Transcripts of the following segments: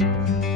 อ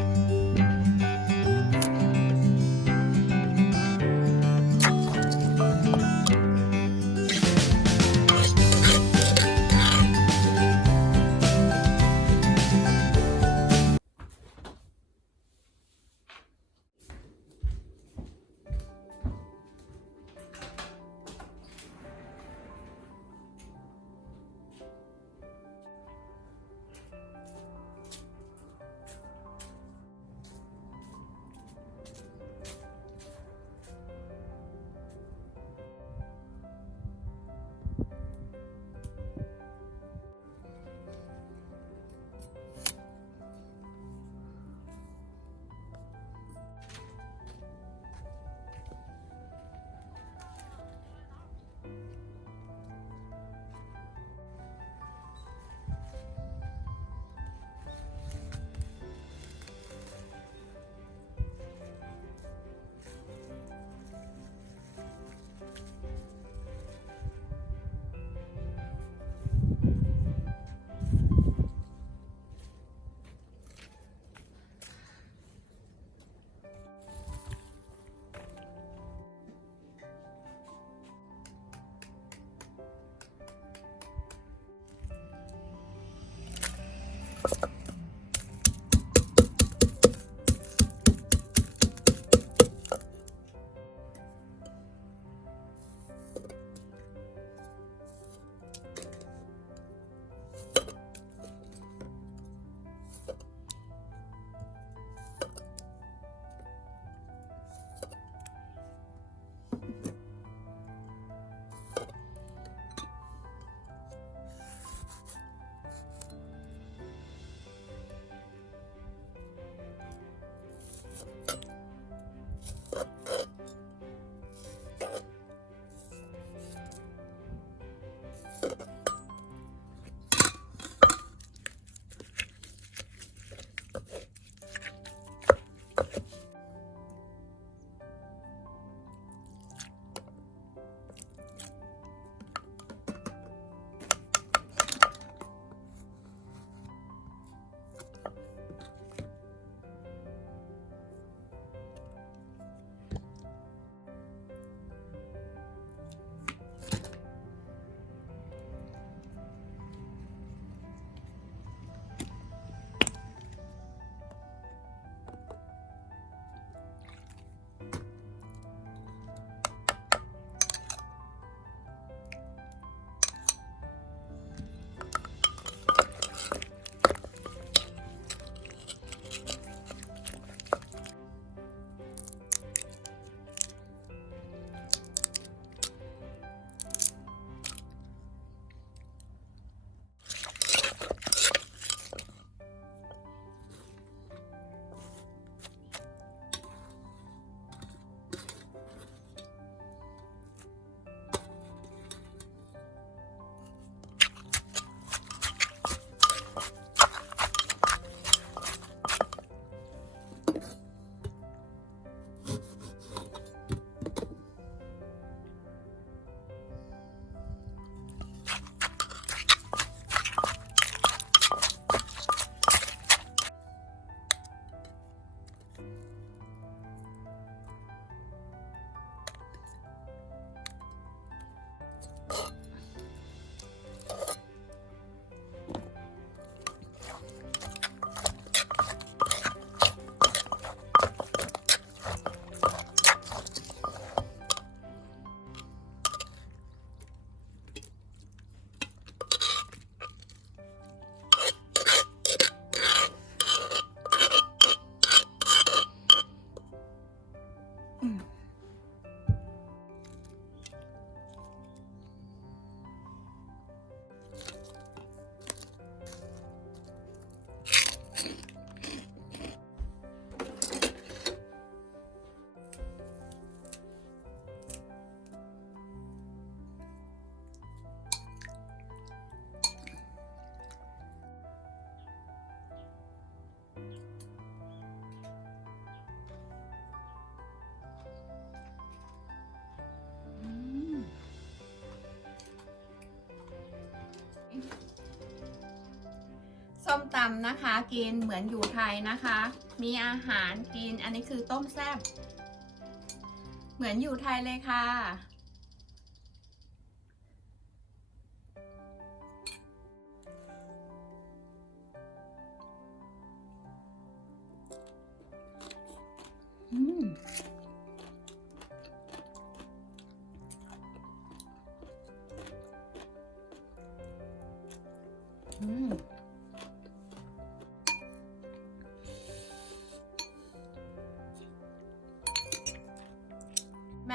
นะคะ กินเหมือนอยู่ไทยนะคะ มีอาหารกินอันนี้คือต้มแซ่บเหมือนอยู่ไทยเลยค่ะ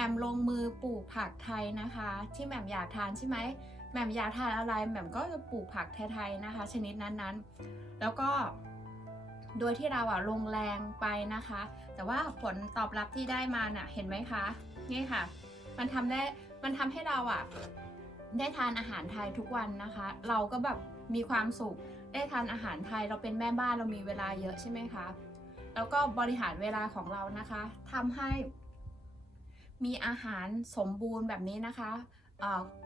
ม่มลงมือปลูกผักไทยนะคะที่แหม่มอยากทานใช่ไหมแหม่มอยากทานอะไรแหม่มก็จะปลูกผักไทยๆนะคะ ชนิดนั้นๆ แล้วก็โดยที่เราอะลงแรงไปนะคะ แต่ว่าผลตอบรับที่ได้มาน่ะเห็นไหมคะนี่ค่ะ มันทำได้มันทำให้เราอะได้ทานอาหารไทยทุกวันนะคะ เราก็แบบมีความสุขได้ทานอาหารไทยเราเป็นแม่บ้านเรามีเวลาเยอะใช่ไหมคะแล้วก็บริหารเวลาของเรานะคะทำให้ มีอาหารสมบูรณ์แบบนี้นะคะ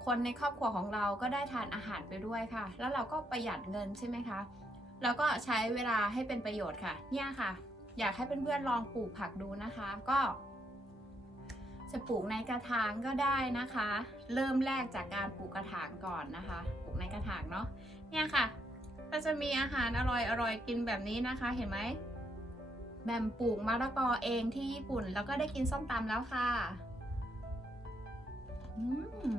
คนในครอบครัวของเราก็ได้ทานอาหารไปด้วยค่ะ แล้วเราก็ประหยัดเงินใช่ไหมคะแล้วก็ใช้เวลาให้เป็นประโยชน์ค่ะ เนี่ยค่ะ อยากให้เพื่อนๆลองปลูกผักดูนะคะ ก็ จะปลูกในกระถางก็ได้นะคะ เริ่มแรกจากการปลูกกระถางก่อนนะคะ ปลูกในกระถางเนาะ เนี่ยค่ะ ก็จะมีอาหารอร่อยๆกินแบบนี้นะคะ เห็นไหม แบมปลูกมะละกอเองที่ญี่ปุ่น แล้วก็ได้กินส้มตำแล้วค่ะอืม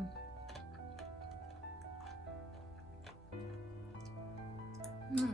อืม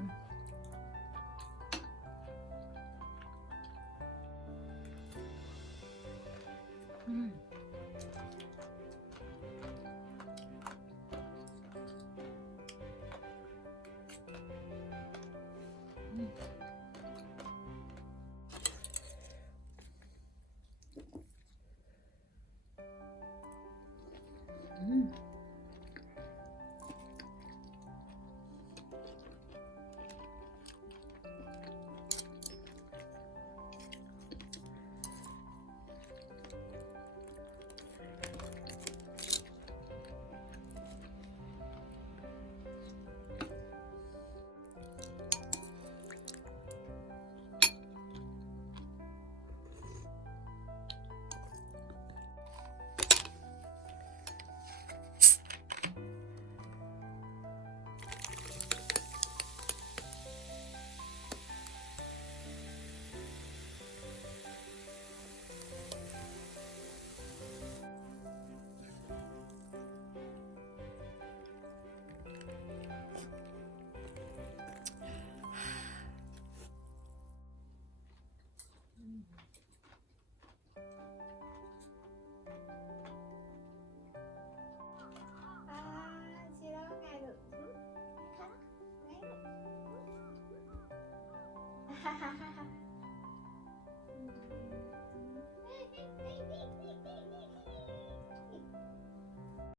หึคะ